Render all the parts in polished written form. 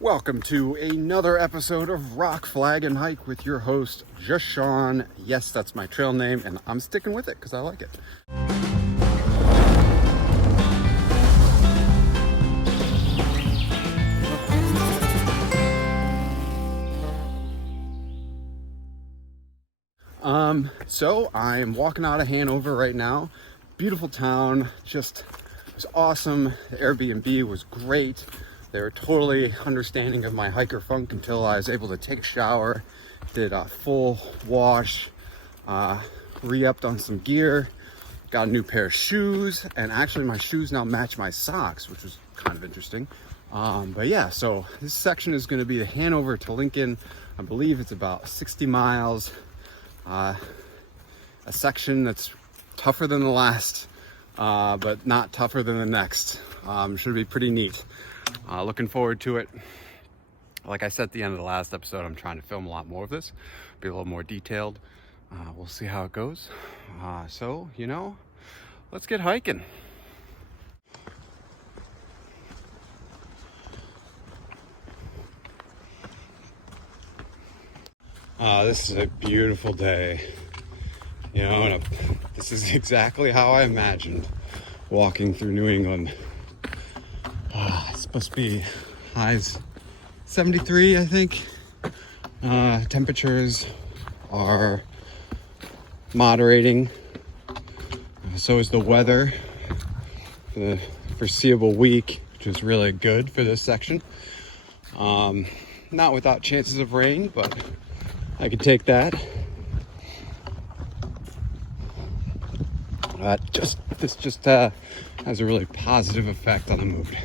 Welcome to another episode of Rock, Flag, and Hike with your host, Just Sean. Yes, that's my trail name, and I'm sticking with it because I like it. So I'm walking out of Hanover right now. Beautiful town, just it was awesome. The Airbnb was great. They were totally understanding of my hiker funk until I was able to take a shower, did a full wash, re-upped on some gear, got a new pair of shoes, and actually my shoes now match my socks, which was kind of interesting. But yeah, so this section is going to be the Hanover to Lincoln. I believe it's about 60 miles. A section that's tougher than the last, but not tougher than the next. Should be pretty neat. Looking forward to it. Like I said at the end of the last episode, I'm trying to film a lot more of this, be a little more detailed. We'll see how it goes. So, let's get hiking. This is a beautiful day. And this is exactly how I imagined walking through New England. It's supposed to be highs 73, I think. Temperatures are moderating. So is the weather for the foreseeable week, which is really good for this section. Not without chances of rain, but I could take that. This just has a really positive effect on the mood.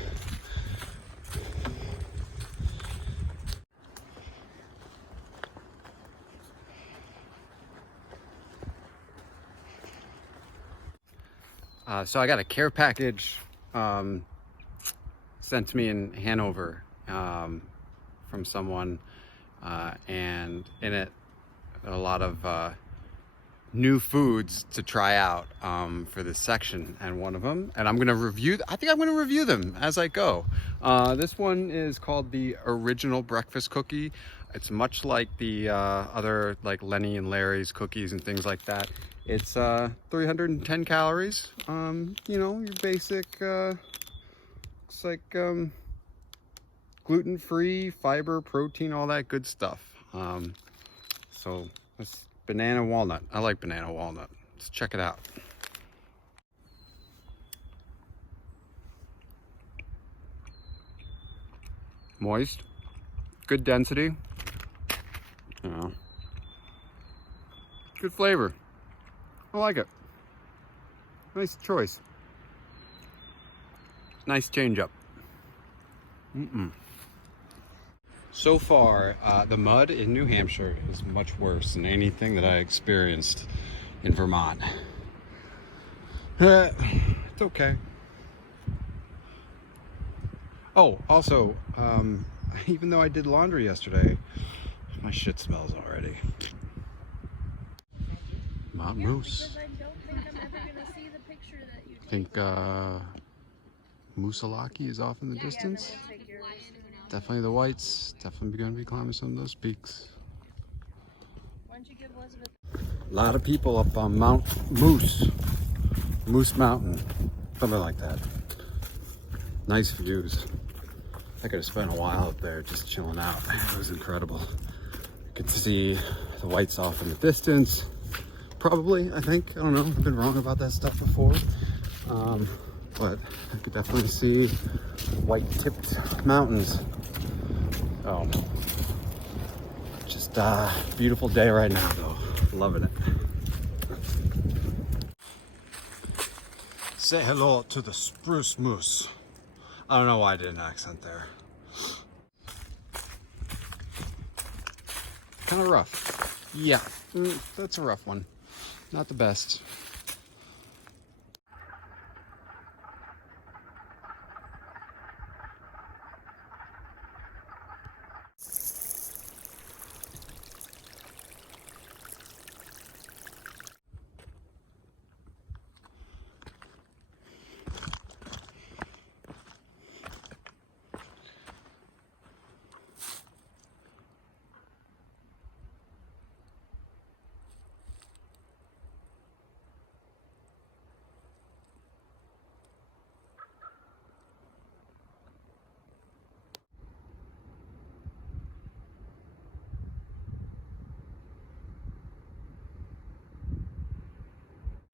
So I got a care package sent to me in Hanover from someone, and in it a lot of new foods to try out for this section, and one of them, and I'm gonna review. I think I'm gonna review them as I go. This one is called the Original Breakfast Cookie. It's much like the other, like Lenny and Larry's cookies and things like that. It's 310 calories. Your basic. It's like gluten-free, fiber, protein, all that good stuff. So it's banana walnut. I like banana walnut. Let's check it out. Moist, good density, good flavor. I like it. Nice choice. Nice change up. So far, the mud in New Hampshire is much worse than anything that I experienced in Vermont. It's okay. Oh, also, even though I did laundry yesterday, my shit smells already. Mountain moose. I don't think I'm ever gonna see the picture that you I think Moosalaki is off in the distance. Definitely the whites. Definitely going to be climbing some of those peaks. Why don't you give Elizabeth? A lot of people up on Mount Moose Mountain, something like that. Nice views. I could have spent a while up there just chilling out. It was incredible. You could see the whites off in the distance. Probably, I think. I don't know. I've been wrong about that stuff before. But I could definitely see white-tipped mountains. Oh, just a beautiful day right now, though. Loving it. Say hello to the spruce moose. I don't know why I did an accent there. Kind of rough. Yeah, that's a rough one. Not the best.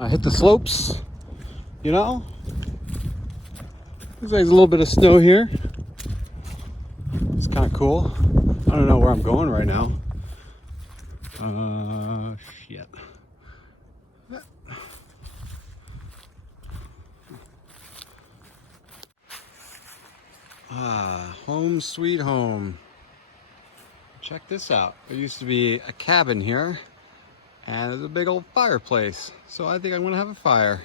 I hit the slopes, you know? Looks like there's a little bit of snow here. It's kind of cool. I don't know where I'm going right now. Shit. Home sweet home. Check this out. There used to be a cabin here, and there's a big old fireplace. So I think I'm gonna have a fire.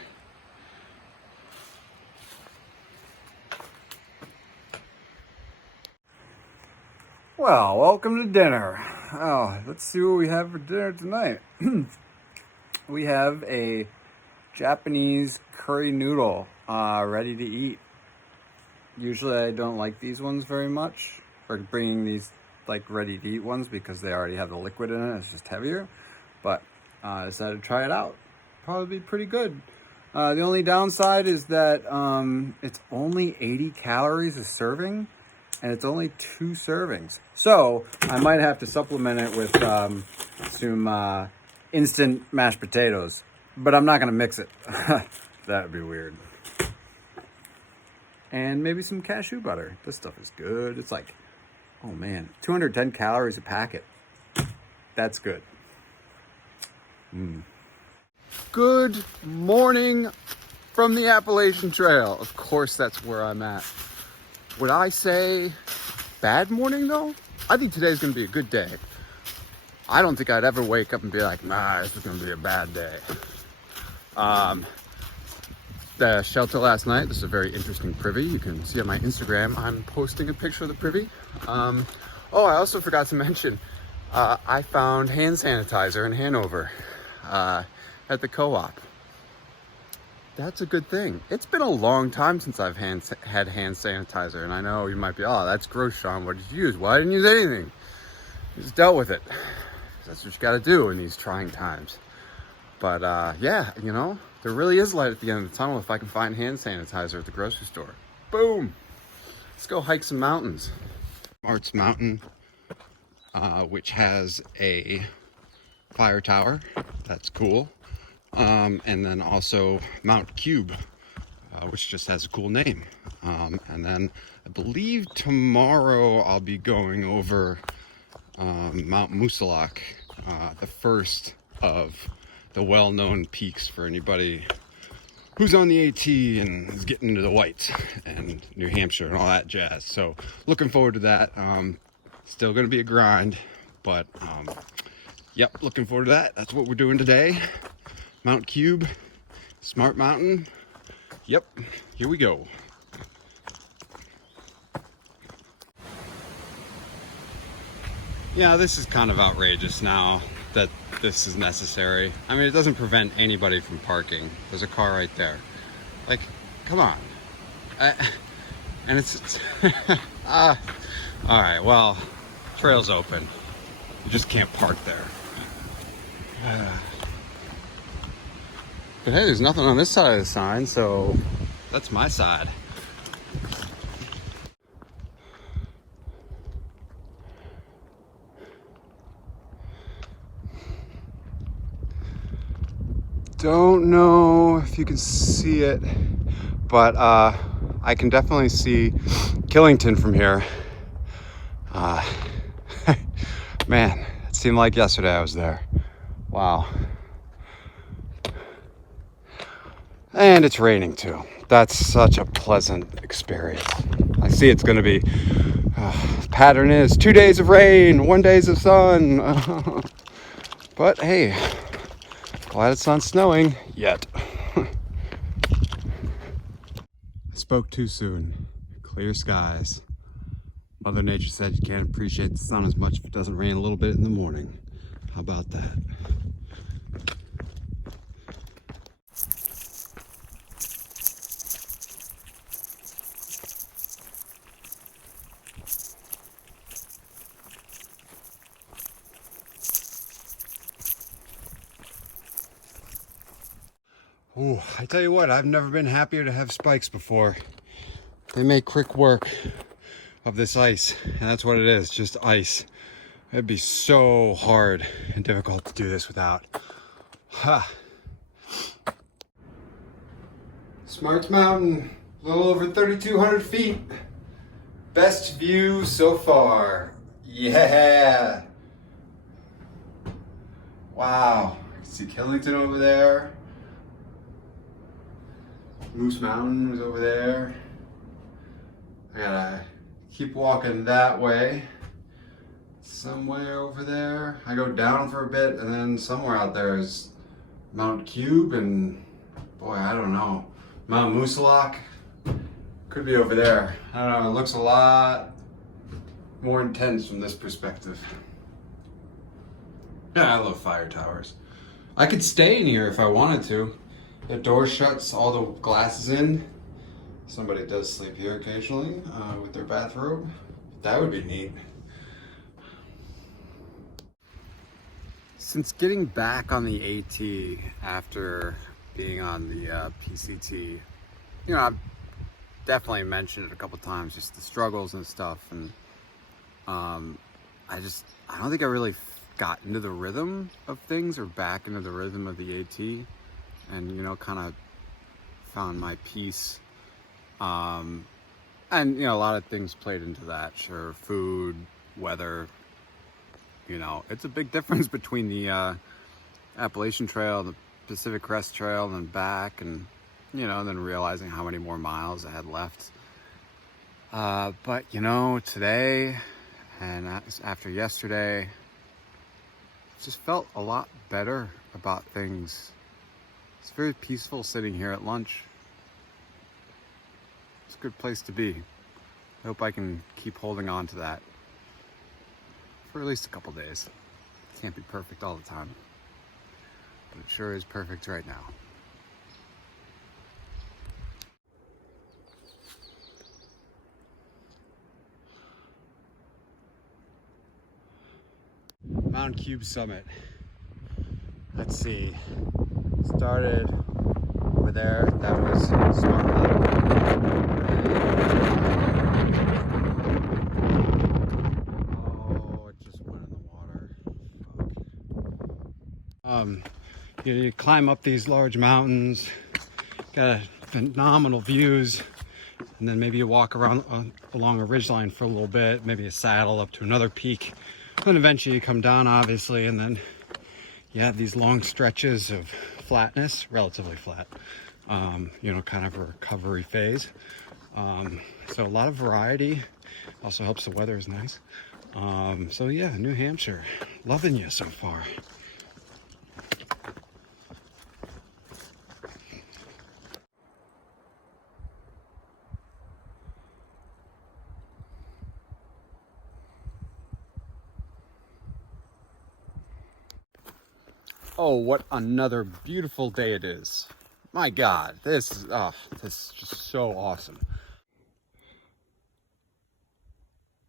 Well, welcome to dinner. Oh, let's see what we have for dinner tonight. We have a Japanese curry noodle ready to eat. Usually I don't like these ones very much, or bringing these like ready to eat ones, because they already have the liquid in it. It's just heavier, but I decided to try it out. Probably be pretty good. The only downside is that it's only 80 calories a serving, and it's only 2 servings. So I might have to supplement it with some instant mashed potatoes, but I'm not gonna mix it. That would be weird. And maybe some cashew butter. This stuff is good. It's like, oh man, 210 calories a packet. That's good. Good morning from the Appalachian Trail. Of course, that's where I'm at. Would I say bad morning though? I think today's gonna be a good day. I don't think I'd ever wake up and be like, nah, this is gonna be a bad day. The shelter last night, this is a very interesting privy. You can see on my Instagram, I'm posting a picture of the privy. Oh, I also forgot to mention, I found hand sanitizer in Hanover at the co-op. That's a good thing. It's been a long time since I've had hand sanitizer, and I know you might be, oh, that's gross, Sean. What did you use? Well, I didn't use anything. I just dealt with it. That's what you gotta do in these trying times. But yeah, you know, there really is light at the end of the tunnel if I can find hand sanitizer at the grocery store. Boom! Let's go hike some mountains. Arts Mountain, which has a fire tower. That's cool. And then also Mount Cube, which just has a cool name. And then I believe tomorrow I'll be going over Mount Musalak, the first of the well-known peaks for anybody who's on the AT and is getting into the Whites and New Hampshire and all that jazz. So looking forward to that. Still gonna be a grind, but yep, looking forward to that. That's what we're doing today. Mount Cube, Smart Mountain. Yep, here we go. Yeah, this is kind of outrageous now that this is necessary. I mean, it doesn't prevent anybody from parking. There's a car right there. Like, come on. And it's all right, well, trail's open. You just can't park there. But hey, there's nothing on this side of the sign, so that's my side. Don't know if you can see it, but I can definitely see Killington from here. Man, it seemed like yesterday I was there. Wow. And it's raining too. That's such a pleasant experience. I see it's gonna be, pattern is 2 days of rain, 1 day of sun. But hey, glad it's not snowing yet. I spoke too soon. Clear skies. Mother Nature said you can't appreciate the sun as much if it doesn't rain a little bit in the morning. How about that? Oh, I tell you what, I've never been happier to have spikes before. They make quick work of this ice, and that's what it is, just ice. It'd be so hard and difficult to do this without. Ha. Smarts Mountain, a little over 3,200 feet. Best view so far. Yeah. Wow. I can see Killington over there. Moose Mountain was over there. I gotta keep walking that way. Somewhere over there. I go down for a bit and then somewhere out there is Mount Cube and boy, I don't know. Mount Moosilauke. Could be over there. I don't know, it looks a lot more intense from this perspective. Yeah, I love fire towers. I could stay in here if I wanted to. The door shuts, all the glass is in. Somebody does sleep here occasionally with their bathrobe. That would be neat. Since getting back on the AT after being on the PCT, you know, I've definitely mentioned it a couple times, just the struggles and stuff. And I don't think I really got into the rhythm of things or back into the rhythm of the AT. And, you know, kind of found my peace. And, you know, a lot of things played into that. Sure, food, weather, you know, it's a big difference between the Appalachian Trail, the Pacific Crest Trail, and then back, and, you know, and then realizing how many more miles I had left. But, you know, today and after yesterday, just felt a lot better about things. It's very peaceful sitting here at lunch. It's a good place to be. I hope I can keep holding on to that for at least a couple days. It can't be perfect all the time, but it sure is perfect right now. Mount Cube Summit. Let's see. Started over there. That was Smart Mountain. Oh, it just went in the water. Fuck. You climb up these large mountains. Got phenomenal views, and then maybe you walk around along a ridgeline for a little bit. Maybe a saddle up to another peak. Then eventually you come down, obviously, and then you have these long stretches of flatness, relatively flat, you know, kind of a recovery phase. So a lot of variety. Also helps the weather is nice. So yeah, New Hampshire, loving you so far. Oh, what another beautiful day it is. My God, this is just so awesome.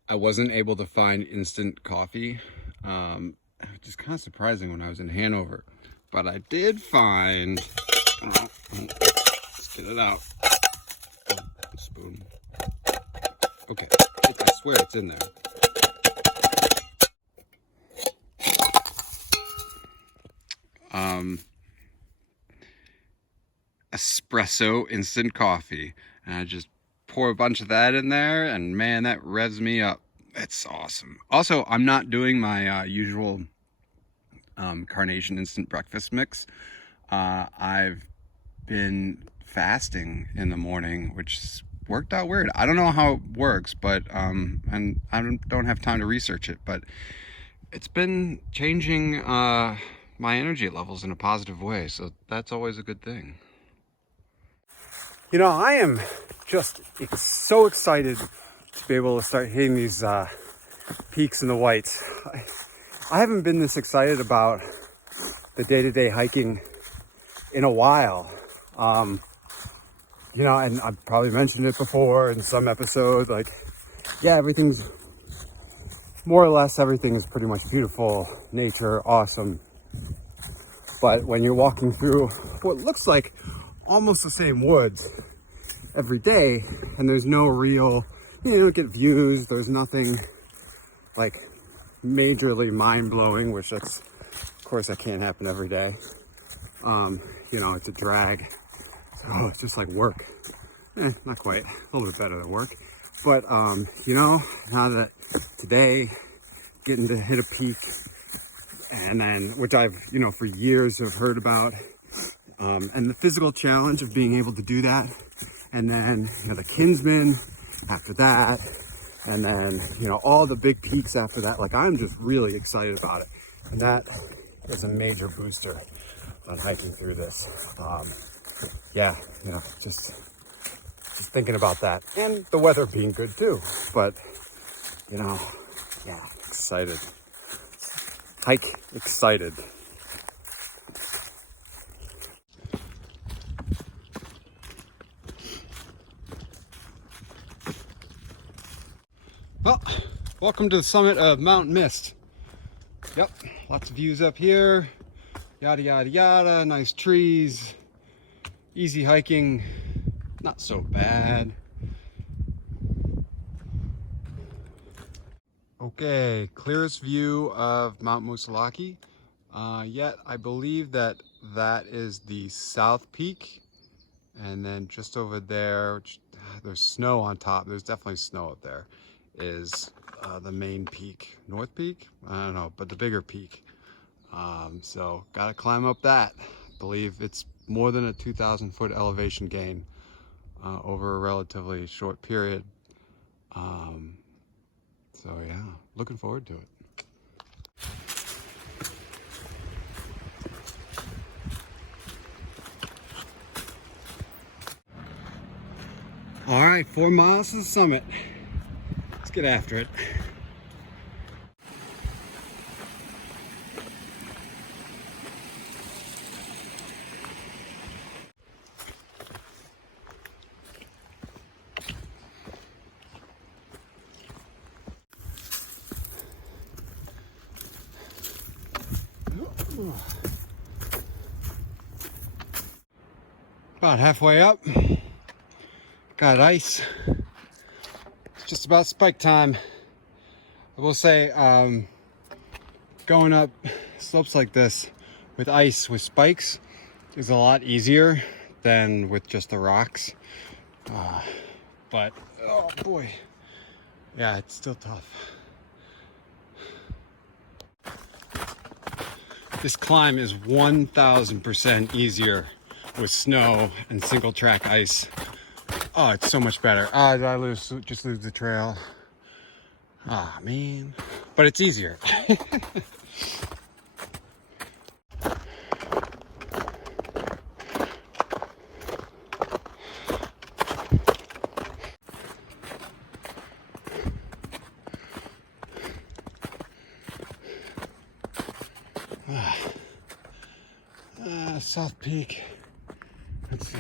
I wasn't able to find instant coffee, which is kind of surprising when I was in Hanover, but I did find, let's get it out, spoon. Okay, I swear it's in there. Espresso instant coffee, and I just pour a bunch of that in there, and man, that revs me up. It's awesome. Also, I'm not doing my usual Carnation instant breakfast mix. I've been fasting in the morning, which worked out weird. I don't know how it works, but and I don't have time to research it, but it's been changing my energy levels in a positive way, so that's always a good thing. You know, I am just so excited to be able to start hitting these peaks in the whites. I haven't been this excited about the day-to-day hiking in a while. You know, and I've probably mentioned it before in some episode, like, yeah, everything's more or less, everything is pretty much beautiful, nature, awesome. But when you're walking through what looks like almost the same woods every day, and there's no real, you don't get views, there's nothing like majorly mind-blowing, which that's, of course, that can't happen every day. You know, it's a drag. Oh, it's just like work. Not quite, a little bit better than work. But, you know, now that today, getting to hit a peak, and then, which I've, you know, for years have heard about, and the physical challenge of being able to do that, and then, you know, the Kinsman after that, and then, you know, all the big peaks after that. Like, I'm just really excited about it. And that is a major booster on hiking through this. Yeah, you know, just thinking about that, and the weather being good too. But, you know, yeah, excited. Hike excited. Well, welcome to the summit of Mount Mist. Yep, lots of views up here. Yada, yada, yada. Nice trees. Easy hiking. Not so bad. Okay, clearest view of Mount Musalaki. Yet I believe that is the south peak. And then just over there, which, there's snow on top. There's definitely snow up there. Is the main peak, North Peak? I don't know, but the bigger peak. So gotta climb up that. I believe it's more than a 2,000 foot elevation gain over a relatively short period. So yeah, looking forward to it. All right, 4 miles to the summit. Let's get after it. About halfway up. Got ice. It's just about spike time. I will say, going up slopes like this with ice, with spikes, is a lot easier than with just the rocks. But, oh boy. Yeah, it's still tough. This climb is 1,000% easier with snow and single track ice. Oh, it's so much better. Did I just lose the trail? Ah, man. But it's easier. South Peak. Let's see.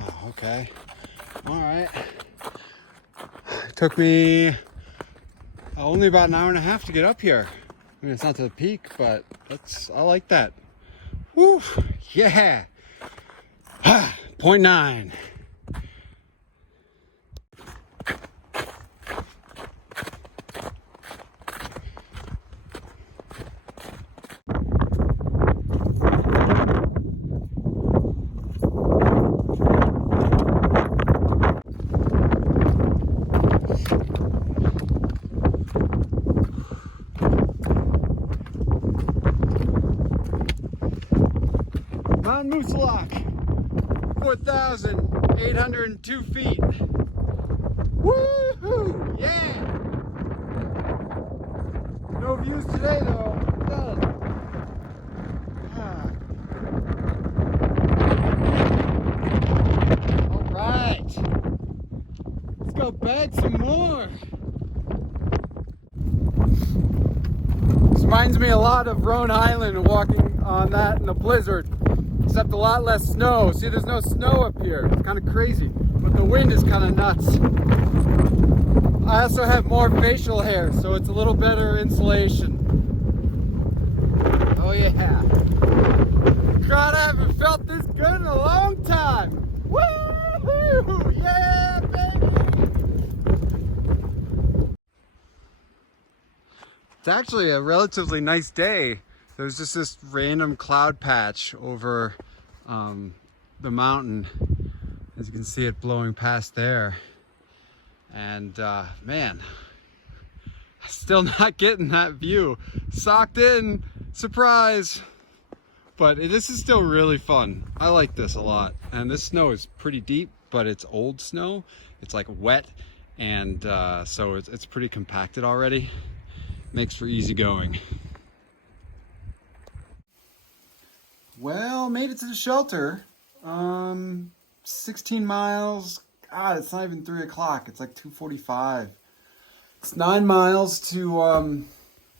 Oh, okay. All right. It took me only about an hour and a half to get up here. I mean, it's not to the peak, but I like that. Woo! Yeah! 0.9. Mount Musalak, 4,802 feet. Woohoo! Yeah! No views today though. Done. All right. Let's go bag some more. This reminds me a lot of Rhode Island, walking on that in a blizzard. Except a lot less snow. See, there's no snow up here. It's kind of crazy, but the wind is kind of nuts. I also have more facial hair, so it's a little better insulation. Oh yeah. God, I haven't felt this good in a long time. Woo-hoo! Yeah, baby! It's actually a relatively nice day There's just this random cloud patch over the mountain. As you can see it blowing past there. And man, still not getting that view. Socked in, surprise. But this is still really fun. I like this a lot. And this snow is pretty deep, but it's old snow. It's like wet, and so it's pretty compacted already. Makes for easy going. Well, made it to the shelter. 16 miles. God, it's not even 3 o'clock. It's like 2:45. It's 9 miles to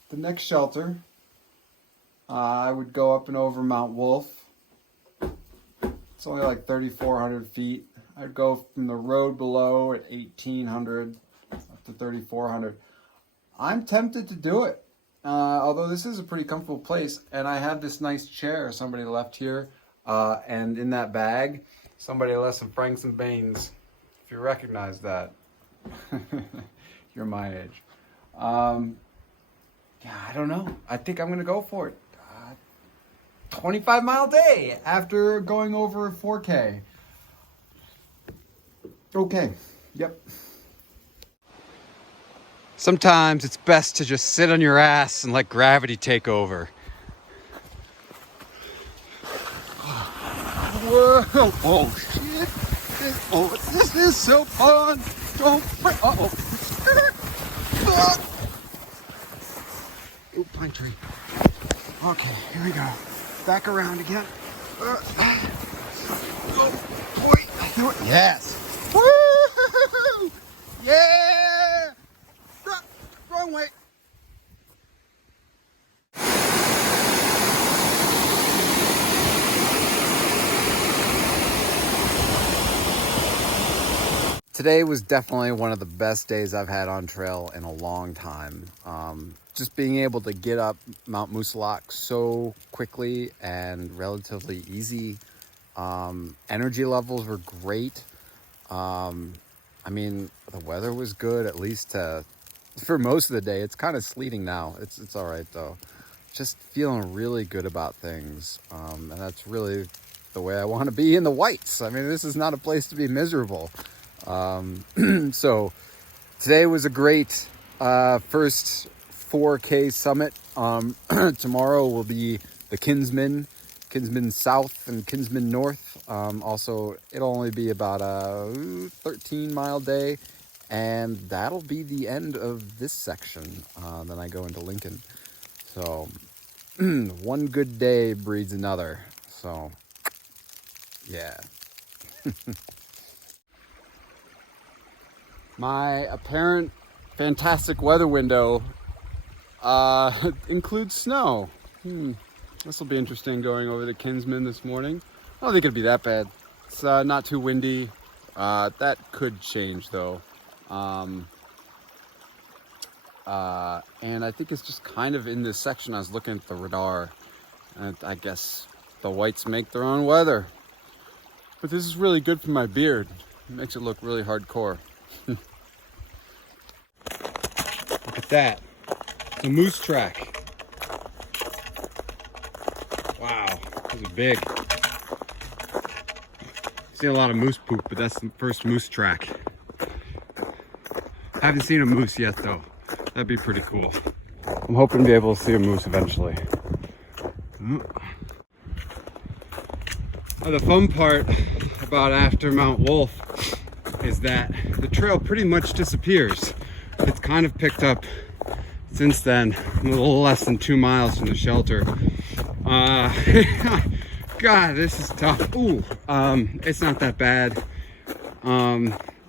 the next shelter. I would go up and over Mount Wolf. It's only like 3,400 feet. I'd go from the road below at 1,800 up to 3,400. I'm tempted to do it. Although this is a pretty comfortable place, and I have this nice chair somebody left here, and in that bag, somebody left some Franks and Baines. If you recognize that, you're my age. Yeah, I don't know. I think I'm gonna go for it. 25-mile day after going over 4K. Okay, yep. Sometimes it's best to just sit on your ass and let gravity take over. Whoa, oh shit. Oh, this is so fun. Don't break. Uh-oh. Oh, pine tree. Okay, here we go. Back around again. Oh, boy. I do it. Yes. Woo! Yeah! Ah, wrong way. Today was definitely one of the best days I've had on trail in a long time. Just being able to get up Mount Moosilauke so quickly and relatively easy. Energy levels were great. I mean, the weather was good, at least for most of the day. It's kind of sleeting now. It's all right though. Just feeling really good about things. And that's really the way I want to be in the whites. I mean, this is not a place to be miserable. So today was a great first 4K summit. Tomorrow will be the Kinsman South and Kinsman North. Also, it'll only be about a 13-mile day, and that'll be the end of this section. Then I go into Lincoln. So one good day breeds another. So yeah. My apparent fantastic weather window includes snow. This will be interesting going over the Kinsman this morning. I don't think it'd be that bad. It's not too windy. That could change though. And I think it's just kind of in this section. I was looking at the radar, and I guess the whites make their own weather. But this is really good for my beard. It makes it look really hardcore. Look at that. It's a moose track. Wow, those are big. I've seen a lot of moose poop, but that's the first moose track. I haven't seen a moose yet though. That'd be pretty cool. I'm hoping to be able to see a moose eventually. The fun part about after Mount Wolf is that the trail pretty much disappears. It's kind of picked up since then. I'm a little less than 2 miles from the shelter. God, this is tough. Ooh, it's not that bad.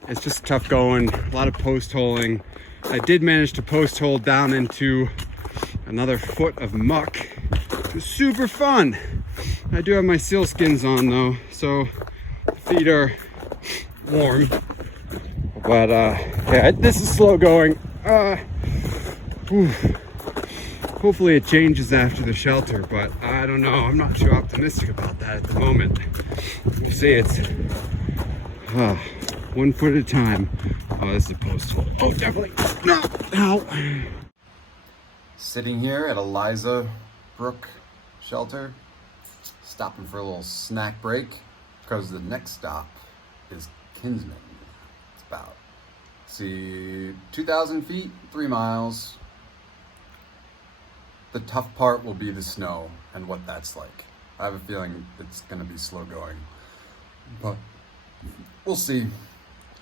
It's just tough going, a lot of post holing. I did manage to post hole down into another foot of muck. It was super fun. I do have my sealskins on though, so the feet are warm. But yeah, this is slow going. Hopefully it changes after the shelter, but I don't know. I'm not too optimistic about that at the moment. We'll see. It's 1 foot at a time. Oh, this is a post hole. Oh, definitely. No. Ow. Sitting here at Eliza Brook Shelter. Stopping for a little snack break because the next stop is Kinsman. It's about, see, 2,000 feet, 3 miles. The tough part will be the snow and what that's like. I have a feeling it's gonna be slow going, but we'll see.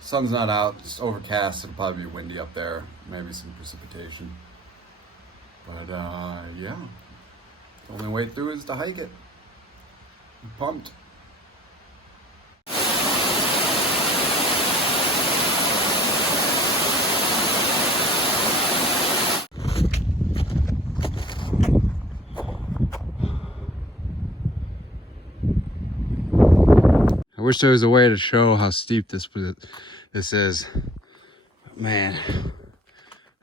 Sun's not out, just overcast. It'll probably be windy up there, maybe some precipitation. But yeah, the only way through is to hike it. I'm pumped. I wish there was a way to show how steep this is. Man,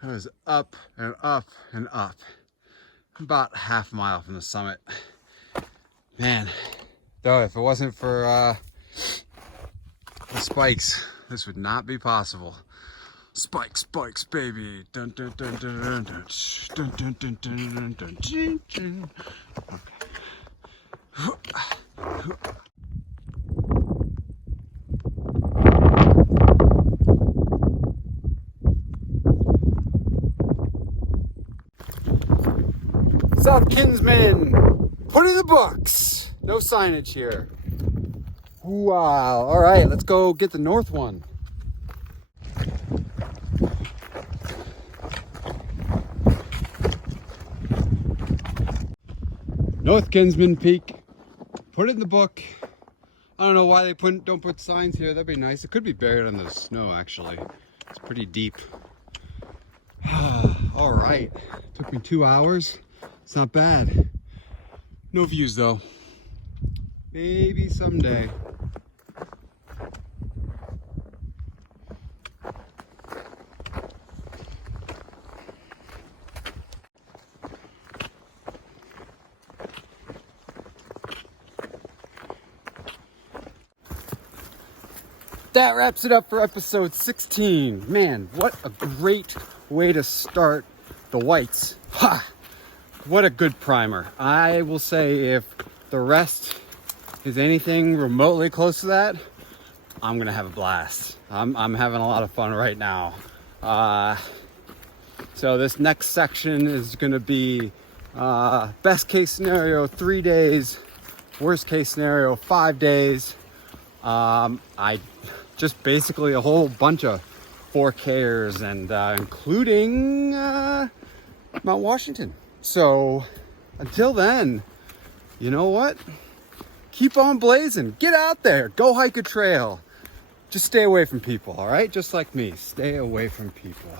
I was up and up and up. About half a mile from the summit. Man, though, if it wasn't for the spikes, this would not be possible. Spikes, spikes, baby. Dun dun dun dun dun dun dun dun dun dun dun dun dun. Okay. South Kinsman, put in the books. No signage here. Wow. All right, let's go get the north one. North Kinsman Peak. Put it in the book. I don't know why they don't put signs here. That'd be nice. It could be buried under the snow, actually. It's pretty deep. All right. Took me 2 hours. It's not bad. No views though. Maybe someday. That wraps it up for episode 16. Man, what a great way to start the whites. Ha! What a good primer. I will say if the rest is anything remotely close to that, I'm gonna have a blast. I'm having a lot of fun right now. So this next section is gonna be best case scenario 3 days, worst case scenario 5 days. I just basically a whole bunch of 4Kers and including Mount Washington. So until then, you know what? Keep on blazing. Get out there. Go hike a trail. Just stay away from people, all right? Just like me. Stay away from people.